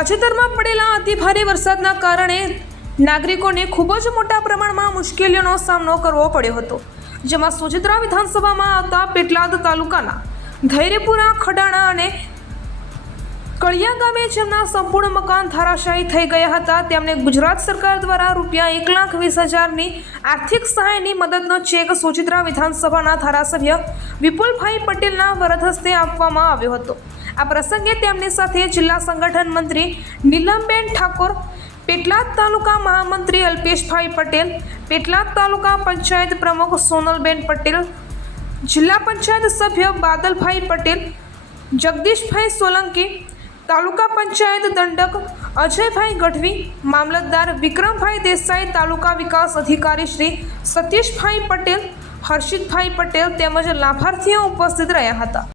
તાજેતરમાં પડેલા અતિભારે વરસાદના કારણે નાગરિકોને ખૂબ જ મોટા પ્રમાણમાં મુશ્કેલીઓનો સામનો કરવો પડ્યો હતો, જેમાં સોજિત્રા વિધાનસભામાં આવતા પેટલાદ તાલુકાના ધૈર્યપુરા, ખડાણા અને કળિયા ગામે જેમના સંપૂર્ણ મકાન ધરાશાયી થઈ ગયા હતા, તેમને ગુજરાત સરકાર દ્વારા ₹1,20,000ની આર્થિક સહાયની મદદનો ચેક સોજિત્રા વિધાનસભાના ધારાસભ્ય વિપુલભાઈ પટેલના વરદ હસ્તે આપવામાં આવ્યો હતો। આ પ્રસંગે તેમની સાથે જિલ્લા સંગઠન મંત્રી નીલમબેન ઠાકોર, પેટલાદ તાલુકા મહામંત્રી અલ્પેશભાઈ પટેલ, પેટલાદ તાલુકા પંચાયત પ્રમુખ સોનલબેન પટેલ, જિલ્લા પંચાયત સભ્ય બાદલભાઈ પટેલ, જગદીશભાઈ સોલંકી, તાલુકા પંચાયત દંડક અજયભાઈ ગઢવી, મામલતદાર વિક્રમભાઈ દેસાઈ, તાલુકા વિકાસ અધિકારી શ્રી સતીશભાઈ પટેલ, હર્ષિતભાઈ પટેલ તેમજ લાભાર્થીઓ ઉપસ્થિત રહ્યા હતા।